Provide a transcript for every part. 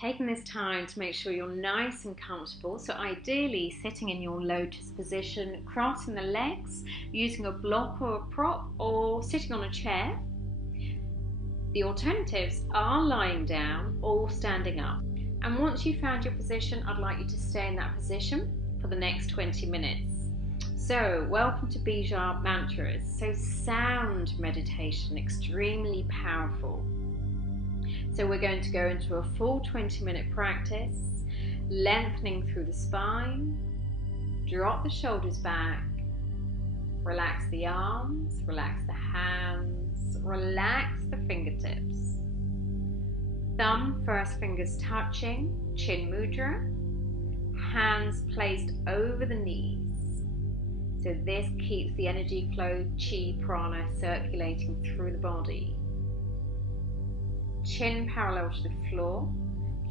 Taking this time to make sure you're nice and comfortable, so ideally sitting in your lotus position, crossing the legs, using a block or a prop, or sitting on a chair. The alternatives are lying down or standing up. And once you've found your position, I'd like you to stay in that position for the next 20 minutes. So, welcome to Bija Mantras. So, sound meditation, extremely powerful. So we're going to go into a full 20-minute practice, lengthening through the spine, drop the shoulders back, relax the arms, relax the hands, relax the fingertips. Thumb, first fingers touching, chin mudra, hands placed over the knees. So this keeps the energy flow, chi, prana circulating through the body. Chin parallel to the floor.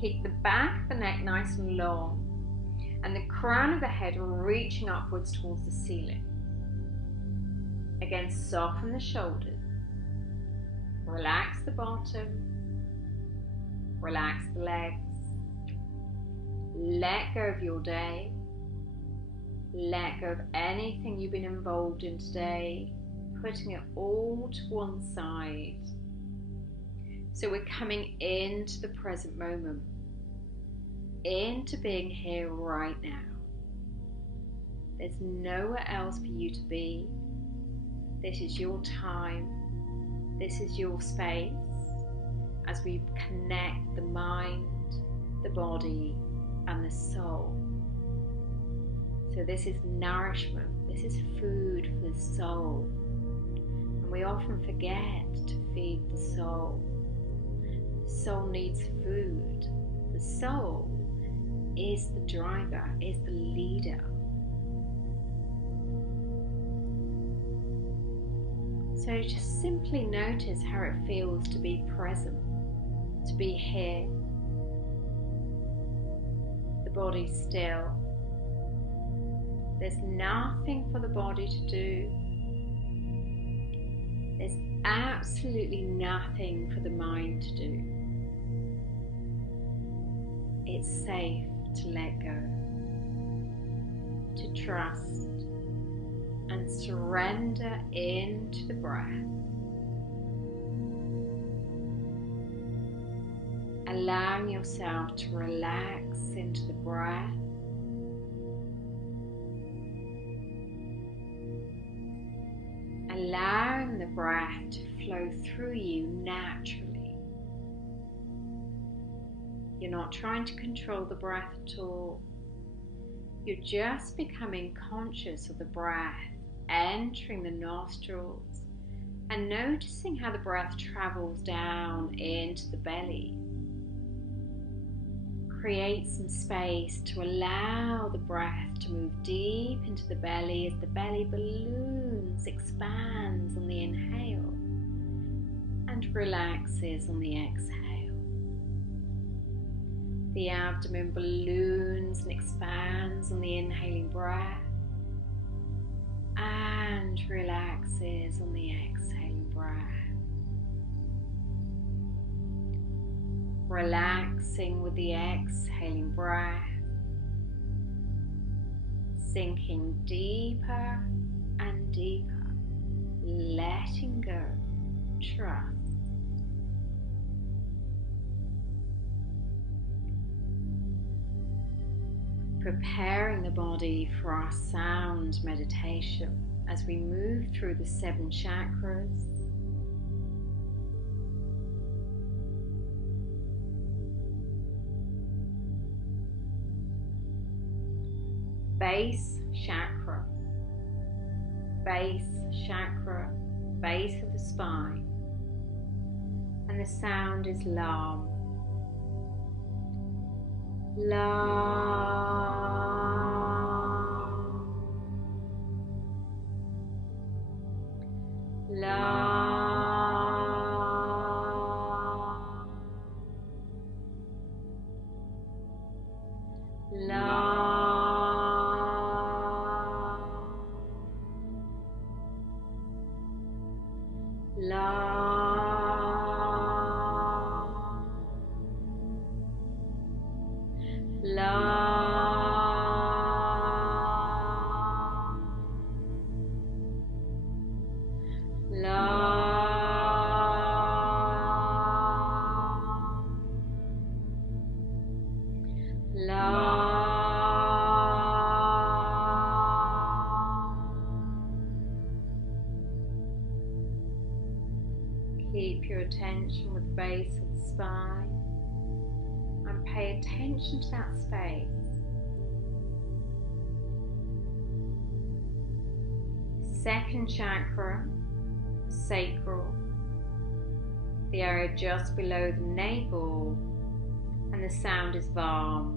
Keep the back of the neck nice and long and the crown of the head reaching upwards towards the ceiling. Again, soften the shoulders. Relax the bottom. Relax the legs. Let go of your day. Let go of anything you've been involved in today, putting it all to one side. So we're coming into the present moment, into being here right now. There's nowhere else for you to be. This is your time. This is your space as we connect the mind, the body, and the soul. So this is nourishment. This is food for the soul. And we often forget to feed the soul. The soul needs food. The soul is the driver, is the leader. So just simply notice how it feels to be present, to be here. The body still. There's nothing for the body to do. There's absolutely nothing for the mind to do. It's safe to let go, to trust and surrender into the breath. Allowing yourself to relax into the breath. Allowing the breath to flow through you naturally. You're not trying to control the breath at all. You're just becoming conscious of the breath entering the nostrils and noticing how the breath travels down into the belly. Create some space to allow the breath to move deep into the belly as the belly balloons, expands on the inhale and relaxes on the exhale. The abdomen balloons and expands on the inhaling breath and relaxes on the exhaling breath. Relaxing with the exhaling breath, sinking deeper and deeper, letting go, trust. Preparing the body for our sound meditation as we move through the 7 chakras. Base chakra, base chakra, base of the spine, and the sound is Lam. Lam. Lam. Lam. Lam. Keep your attention with the base of the spine and pay attention to that space. Second chakra, sacral, the area just below the navel, and the sound is Vam.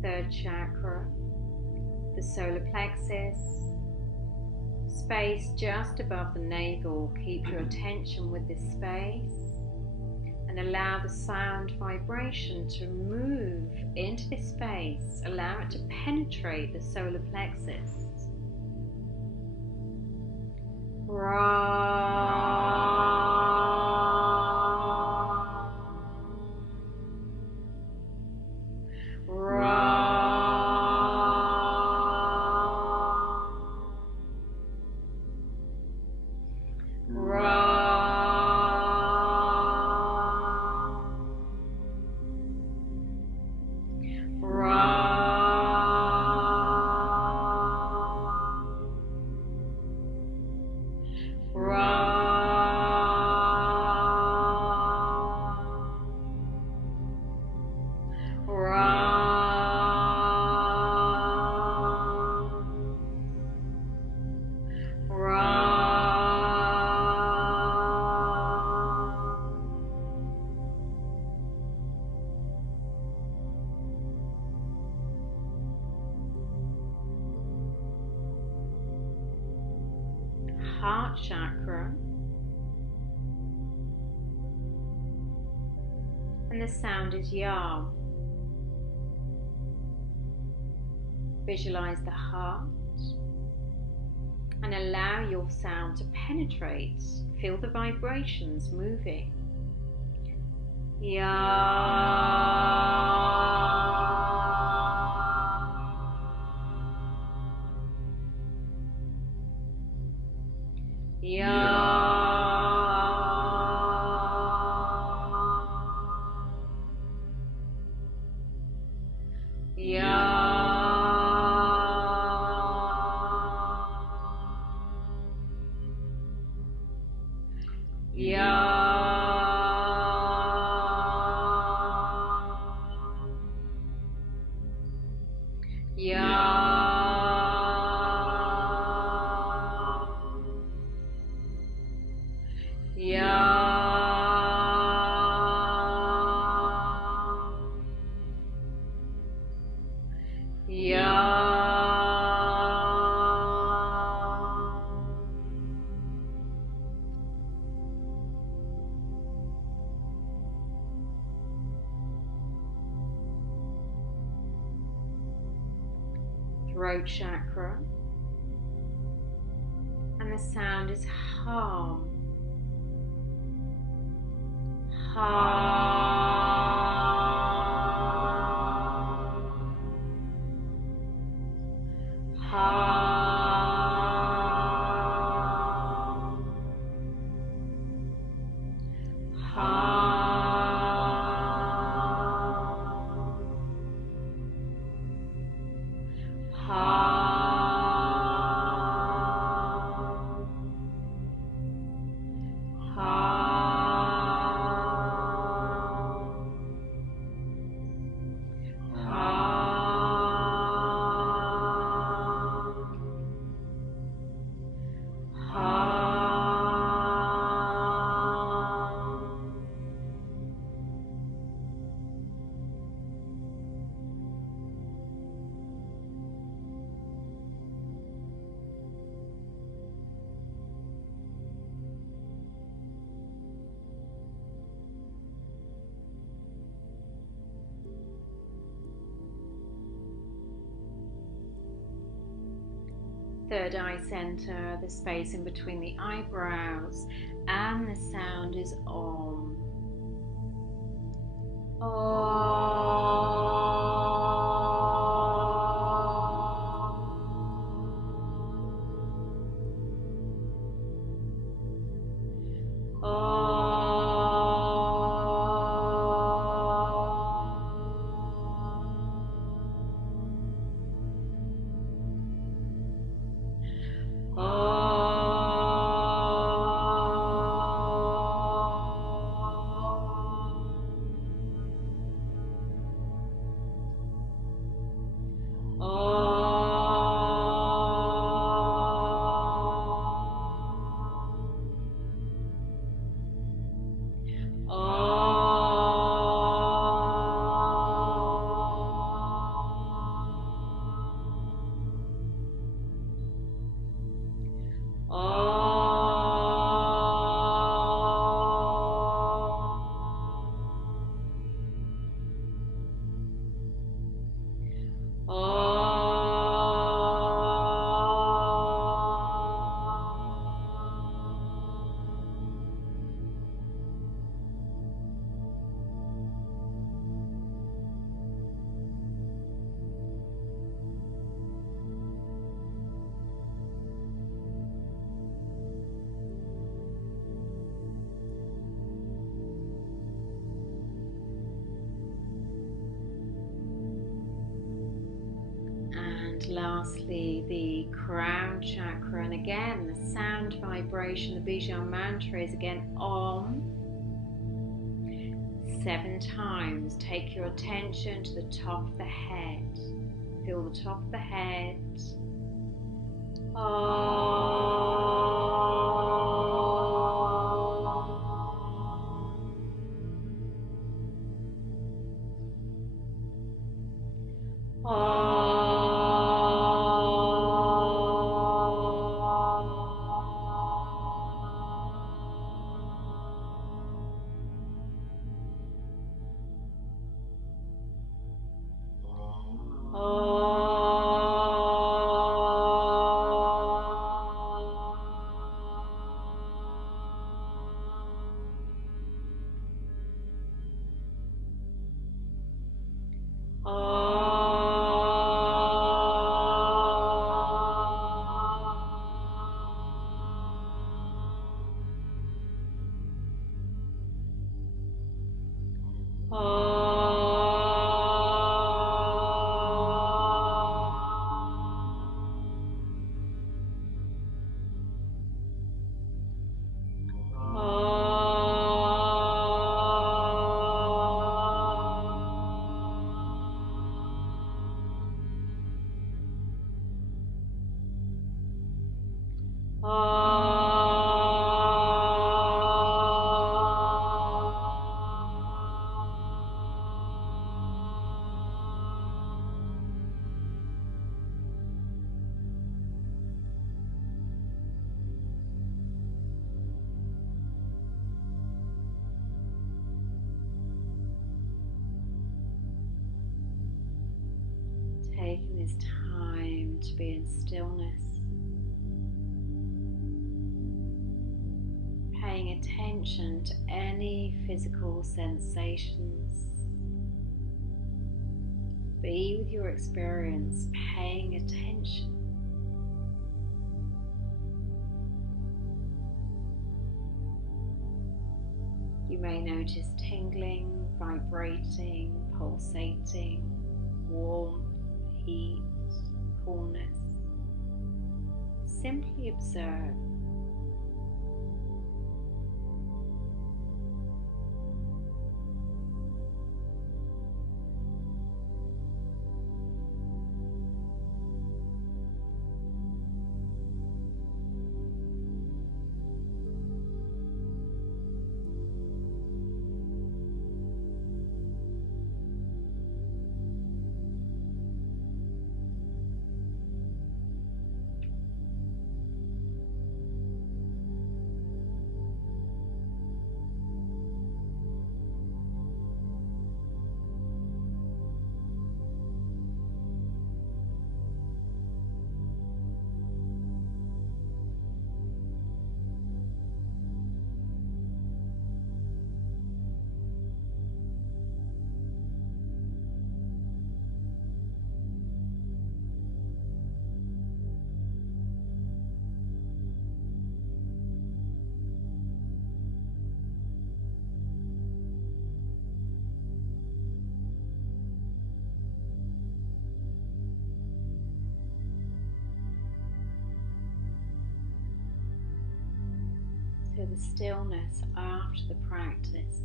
Third chakra, the solar plexus, space just above the navel. Keep your attention with this space and allow the sound vibration to move into this space. Allow it to penetrate the solar plexus. Heart chakra, and the sound is Yam. Visualize the heart and allow your sound to penetrate. Feel the vibrations moving. Throat chakra, and the sound is Hum. Ha. third eye center, the space in between the eyebrows, and the sound is Om. Lastly, the crown chakra, and again the sound vibration, the Bija mantra is again Om. 7 times. Take your attention to the top of the head. Feel the top of the head. Taking this time to be in stillness, paying attention to any physical sensations. Be with your experience, paying attention. You may notice tingling, vibrating, pulsating, warmth, heat, coolness. Simply observe. the stillness after the practice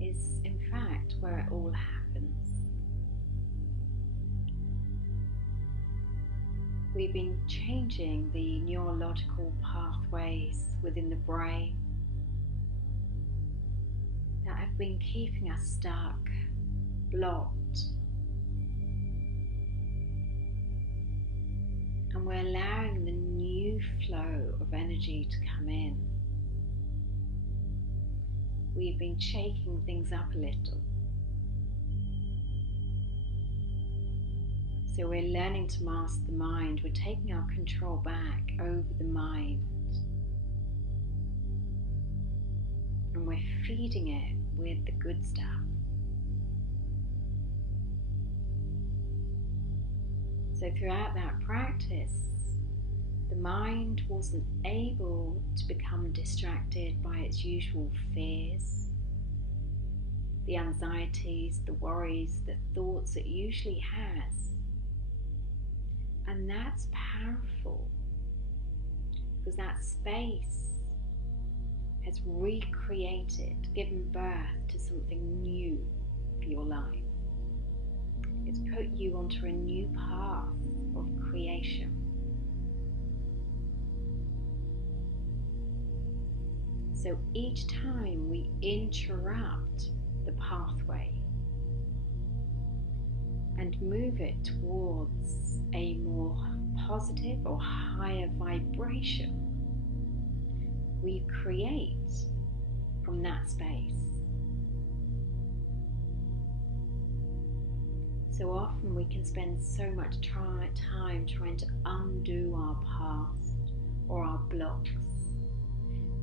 is in fact where it all happens. We've been changing the neurological pathways within the brain that have been keeping us stuck, blocked. And we're allowing the new flow of energy to come in. We've been shaking things up a little. So we're learning to master the mind. We're taking our control back over the mind. And we're feeding it with the good stuff. So throughout that practice, the mind wasn't able to become distracted by its usual fears, the anxieties, the worries, the thoughts it usually has. And that's powerful, because that space has recreated, given birth to something new for your life. It's put you onto a new path of creation. So each time we interrupt the pathway and move it towards a more positive or higher vibration, we create from that space. So often we can spend so much time trying to undo our past or our blocks.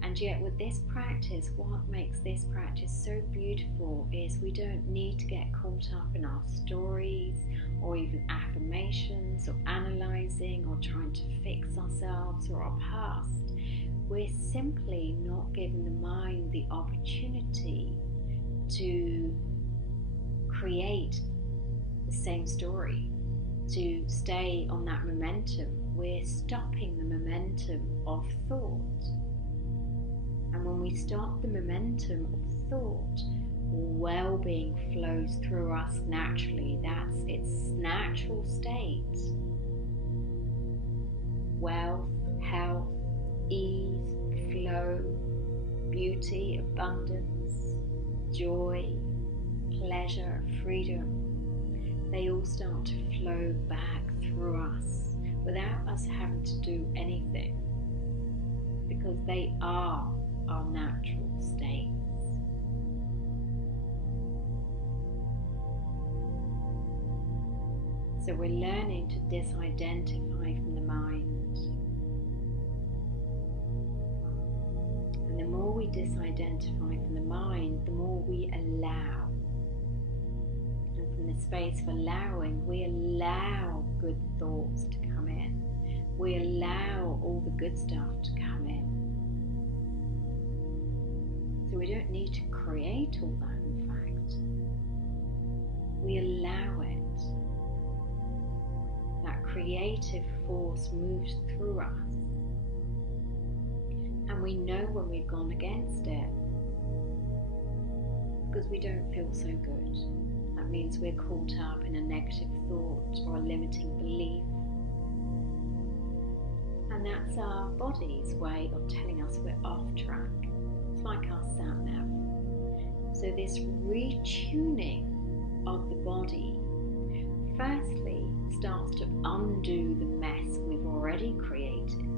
And yet with this practice, what makes this practice so beautiful is we don't need to get caught up in our stories or even affirmations or analysing or trying to fix ourselves or our past. We're simply not giving the mind the opportunity to create the same story, to stay on that momentum. We're stopping the momentum of thought. And when we stop the momentum of thought, well-being flows through us naturally. That's its natural state. Wealth, health, ease, flow, beauty, abundance, joy, pleasure, freedom. They all start to flow back through us without us having to do anything, because they are our natural states. So we're learning to disidentify from the mind. And the more we disidentify from the mind, the more we allow. In the space of allowing, we allow good thoughts to come in. We allow all the good stuff to come in. So we don't need to create all that, in fact. We allow it. That creative force moves through us. And we know when we've gone against it, because we don't feel so good. That means we're caught up in a negative thought or a limiting belief. And that's our body's way of telling us we're off track. It's like our sat-nav. So this retuning of the body firstly starts to undo the mess we've already created.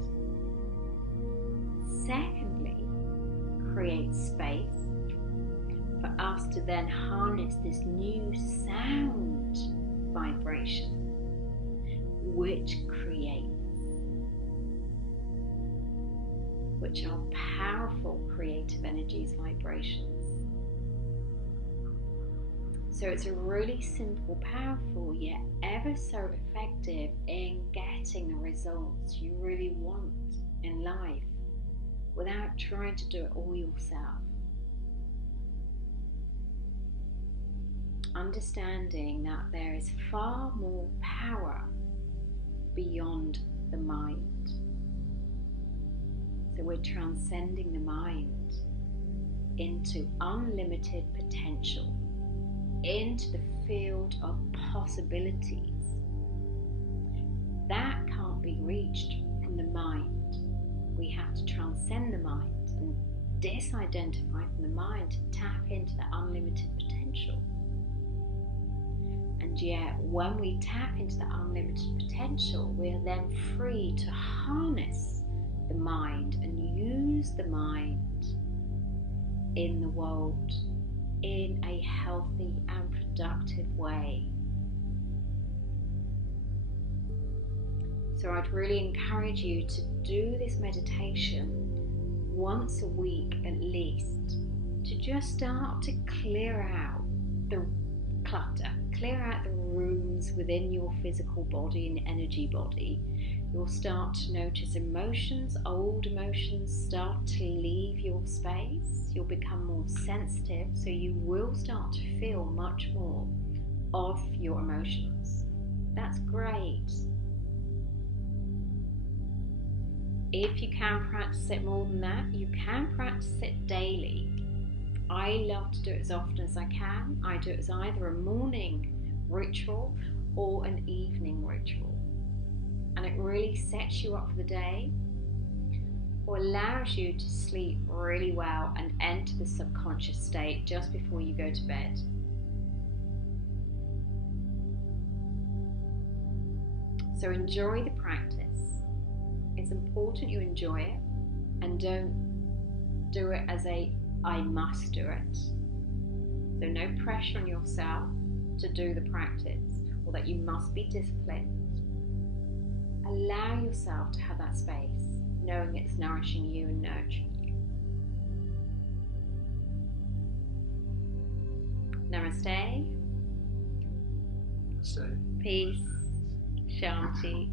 Secondly, creates space for us to then harness this new sound vibration, which are powerful creative energies, vibrations. So it's a really simple, powerful, yet ever so effective in getting the results you really want in life without trying to do it all yourself. Understanding that there is far more power beyond the mind. So we're transcending the mind into unlimited potential, into the field of possibilities. That can't be reached from the mind. We have to transcend the mind and disidentify from the mind to tap into that unlimited potential. And yet, when we tap into that unlimited potential, we are then free to harness the mind and use the mind in the world in a healthy and productive way. So I'd really encourage you to do this meditation once a week at least, to just start to clear out the clutter, clear out the rooms within your physical body and energy body. You'll start to notice emotions, old emotions start to leave your space. You'll become more sensitive, so you will start to feel much more of your emotions. That's great. If you can practice it more than that, you can practice it daily. I love to do it as often as I can. I do it as either a morning ritual or an evening ritual. And it really sets you up for the day, or allows you to sleep really well and enter the subconscious state just before you go to bed. So enjoy the practice. It's important you enjoy it, and don't do it as a I must do it. So no pressure on yourself to do the practice, or that you must be disciplined. Allow yourself to have that space, knowing it's nourishing you and nurturing you. Namaste. Namaste. Peace. Shanti.